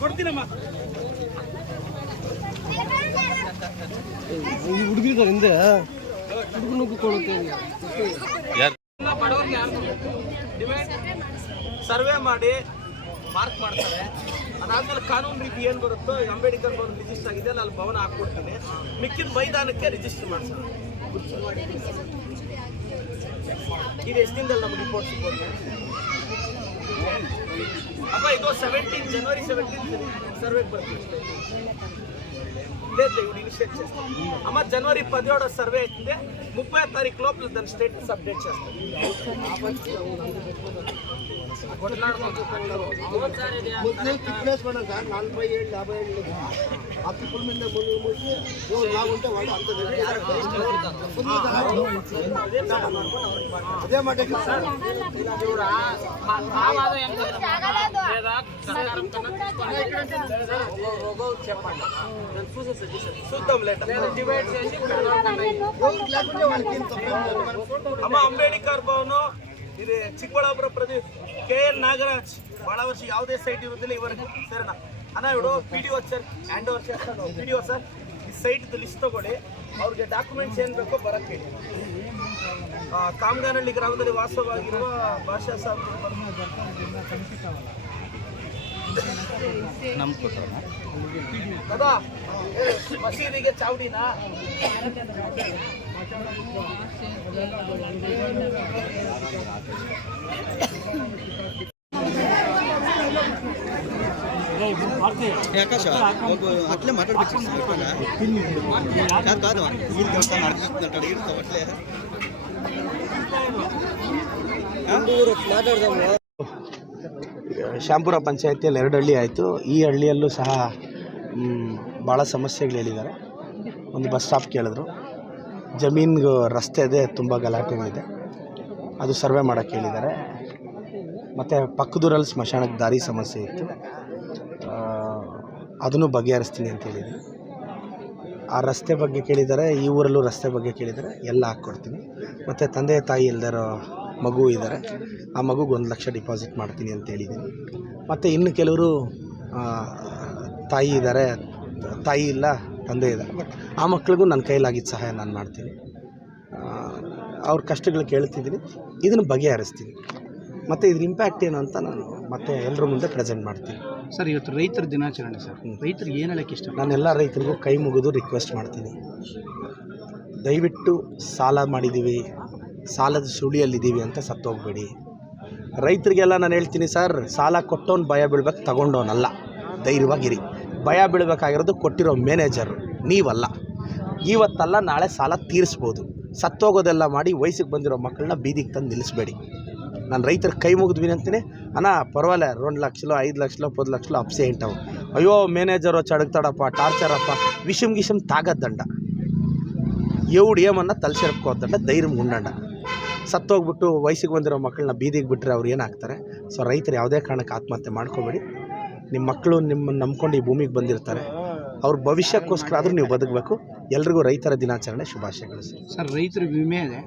ಕೊಡ್ತೀನಮ್ಮ ಹುಡುಗಿರ್ತಾರೆ ಹಿಂದೆ ಸರ್ವೆ ಮಾಡಿ ಮಾರ್ಕ್ ಮಾಡ್ತಾರೆ. ಅದಾದ್ಮೇಲೆ ಕಾನೂನು ರೀತಿ ಏನು ಬರುತ್ತೋ ಅಂಬೇಡ್ಕರ್ ಭವನ ರಿಜಿಸ್ಟರ್ ಆಗಿದೆ ಅಲ್ಲಿ ಭವನ ಹಾಕ್ಕೊಡ್ತೀನಿ. ಮಿಕ್ಕಿದ ಮೈದಾನಕ್ಕೆ ರಿಜಿಸ್ಟರ್ ಮಾಡ್ಸೋಣ. ಇದು ಎಷ್ಟು ದಿನದಲ್ಲಿ ನಮ್ಗೆ ರಿಪೋರ್ಟ್ ಸಿಗ್ಬೋದು ಅಪ್ಪ? ಇದು 17 ಜನವರಿ 17 ಸರ್ವೆಗೆ ಬರ್ತೀವಿ. ఇనిషియేట్ చేస్తాం అమ్మ. జనవరి 17 సర్వే అవుతుంది. 30వ తారీఖు లోపల దాని స్టేటస్ అప్డేట్ చేస్తాం. అమ్మ అంబేడ్కర్ భవన్ ఇది ಚಿಕ್ಕಬಳ್ಳಾಪುರ ಪ್ರದೀಪ್ KL ನಾಗರಾಜ್ ಬಹಳ ವರ್ಷ ಯಾವುದೇ ಸೈಟ್ ಇರುವುದಿಲ್ಲ ಇವರಿಗೆ ಸರಿನಾ ಅಣ್ಣ ಇವರು PDO ಸರ್ ಹ್ಯಾಂಡ್ ಓವರ್ చేస్తాను. PDO ಸರ್ ಈ ಸೈಟ್ ಲಿಸ್ಟ್ ತಗೊಳ್ಳಿ. ಅವ್ರಿಗೆ ಡಾಕ್ಯುಮೆಂಟ್ಸ್ ಏನು ಬೇಕೋ ಬರಕ್ಕೆ ಹೇಳಿ. ಕಾಮಗಾನಹಳ್ಳಿ ಗ್ರಾಮದಲ್ಲಿ ವಾಸವಾಗಿರುವ ಭಾಷಾ ಸಾಬ್ दादा मसीदिಗೆ ಚಾವಡಿನಾ ಆಕಾಶ ಅಟ್ಲೇ ಮಾತಾಡ್ಬೇಕು ಕಾದು ಈ ದೇವಸ್ಥಾನ ಅಡ್ಗಿರ್ತಾವ ಅಟ್ಲೇ ಮಾತಾಡ್ದಮ್ಮ. ಶ್ಯಾಂಪುರ ಪಂಚಾಯತಿಯಲ್ಲಿ 2 ಹಳ್ಳಿ ಆಯಿತು. ಈ ಹಳ್ಳಿಯಲ್ಲೂ ಸಹ ಭಾಳ ಸಮಸ್ಯೆಗಳು ಹೇಳಿದ್ದಾರೆ. ಒಂದು ಬಸ್ ಸ್ಟಾಪ್ ಕೇಳಿದ್ರು, ಜಮೀನಿಗೆ ರಸ್ತೆ ಇದೆ, ತುಂಬ ಗಲಾಟೆಗಳಿದೆ, ಅದು ಸರ್ವೆ ಮಾಡೋಕ್ಕೆ ಹೇಳಿದ್ದಾರೆ. ಮತ್ತು ಪಕ್ಕದೂರಲ್ಲಿ ಸ್ಮಶಾನಕ್ಕೆ ದಾರಿ ಸಮಸ್ಯೆ ಇತ್ತು, ಅದನ್ನು ಬಗೆಹರಿಸ್ತೀನಿ ಅಂತ ಹೇಳಿದ್ದೀನಿ. ಆ ರಸ್ತೆ ಬಗ್ಗೆ ಕೇಳಿದ್ದಾರೆ, ಈ ಊರಲ್ಲೂ ರಸ್ತೆ ಬಗ್ಗೆ ಕೇಳಿದ್ದಾರೆ, ಎಲ್ಲ ಹಾಕ್ಕೊಡ್ತೀನಿ. ಮತ್ತು ತಂದೆ ತಾಯಿ ಇಲ್ದಿರೋ ಮಗು ಇದ್ದಾರೆ, ಆ ಮಗುಗೆ 1 ಲಕ್ಷ ಡಿಪಾಸಿಟ್ ಮಾಡ್ತೀನಿ ಅಂತ ಹೇಳಿದ್ದೀನಿ. ಮತ್ತು ಇನ್ನು ಕೆಲವರು ತಾಯಿ ಇದ್ದಾರೆ, ತಾಯಿ ಇಲ್ಲ, ತಂದೆ ಇದ್ದಾರೆ, ಬಟ್ ಆ ಮಕ್ಳಿಗೂ ನನ್ನ ಕೈಲಾಗಿದ್ದ ಸಹಾಯ ನಾನು ಮಾಡ್ತೀನಿ. ಅವ್ರ ಕಷ್ಟಗಳು ಕೇಳ್ತಿದ್ದೀನಿ, ಇದನ್ನು ಬಗೆಹರಿಸ್ತೀನಿ. ಮತ್ತು ಇದ್ರ ಇಂಪ್ಯಾಕ್ಟ್ ಏನು ಅಂತ ನಾನು ಮತ್ತೆ ಎಲ್ಲರ ಮುಂದೆ ಪ್ರೆಸೆಂಟ್ ಮಾಡ್ತೀನಿ. ಸರ್, ಇವತ್ತು ರೈತರ ದಿನಾಚರಣೆ ಸರ್, ರೈತರಿಗೆ ಏನು ಹೇಳೋಕ್ಕೆ ಇಷ್ಟ? ನಾನೆಲ್ಲ ರೈತರಿಗೂ ಕೈ ಮುಗಿದು ರಿಕ್ವೆಸ್ಟ್ ಮಾಡ್ತೀನಿ, ದಯವಿಟ್ಟು ಸಾಲ ಮಾಡಿದ್ದೀವಿ, ಸಾಲದ ಸುಳಿಯಲ್ಲಿದ್ದೀವಿ ಅಂತ ಸತ್ತೋಗ್ಬೇಡಿ. ರೈತರಿಗೆಲ್ಲ ನಾನು ಹೇಳ್ತೀನಿ ಸರ್, ಸಾಲ ಕೊಟ್ಟವನು ಭಯ ಬೀಳ್ಬೇಕು, ತಗೊಂಡವನಲ್ಲ. ಧೈರ್ಯವಾಗಿರಿ. ಭಯ ಬೀಳಬೇಕಾಗಿರೋದು ಕೊಟ್ಟಿರೋ ಮ್ಯಾನೇಜರು, ನೀವಲ್ಲ. ಇವತ್ತಲ್ಲ ನಾಳೆ ಸಾಲ ತೀರಿಸ್ಬೋದು. ಸತ್ತೋಗೋದೆಲ್ಲ ಮಾಡಿ ವಯಸ್ಸಿಗೆ ಬಂದಿರೋ ಮಕ್ಕಳನ್ನ ಬೀದಿಗೆ ತಂದು ನಿಲ್ಲಿಸಬೇಡಿ. ನಾನು ರೈತರ ಕೈ ಮುಗಿದ್ವಿ ಅಂತೀನಿ. ಅಣ್ಣ ಪರವಾಗಿಲ್ಲ, 2 ಲಕ್ಷ 5 ಲಕ್ಷ 10 ಲಕ್ಷ ಅಪ್ಸೆ ಇಂಟವು. ಅಯ್ಯೋ ಮ್ಯಾನೇಜರು ಚಡಗ್ತಾಡಪ್ಪ, ಟಾರ್ಚರಪ್ಪ, ವಿಷಮ್ ತಾಗದ್ದಂಡ, ಎವ್ಡು ಏಮನ್ನ ತಲೆಸೆರ್ಕೋದಂಡ, ಧೈರ್ಯ ಉಂಡಂಡ. ಸತ್ತೋಗ್ಬಿಟ್ಟು ವಯಸ್ಸಿಗೆ ಬಂದಿರೋ ಮಕ್ಕಳನ್ನ ಬೀದಿಗೆ ಬಿಟ್ಟರೆ ಅವ್ರು ಏನಾಗ್ತಾರೆ? ಸೊ ರೈತರು ಯಾವುದೇ ಕಾರಣಕ್ಕೆ ಆತ್ಮಹತ್ಯೆ ಮಾಡ್ಕೋಬೇಡಿ. ನಿಮ್ಮ ಮಕ್ಕಳು ನಿಮ್ಮನ್ನು ನಂಬ್ಕೊಂಡು ಈ ಭೂಮಿಗೆ ಬಂದಿರ್ತಾರೆ, ಅವ್ರ ಭವಿಷ್ಯಕ್ಕೋಸ್ಕರ ಆದರೂ ನೀವು ಬದುಕಬೇಕು. ಎಲ್ರಿಗೂ ರೈತರ ದಿನಾಚರಣೆ ಶುಭಾಶಯಗಳು ಸರ್. ರೈತರಿಗೆ ವಿಮೆ ಇದೆ.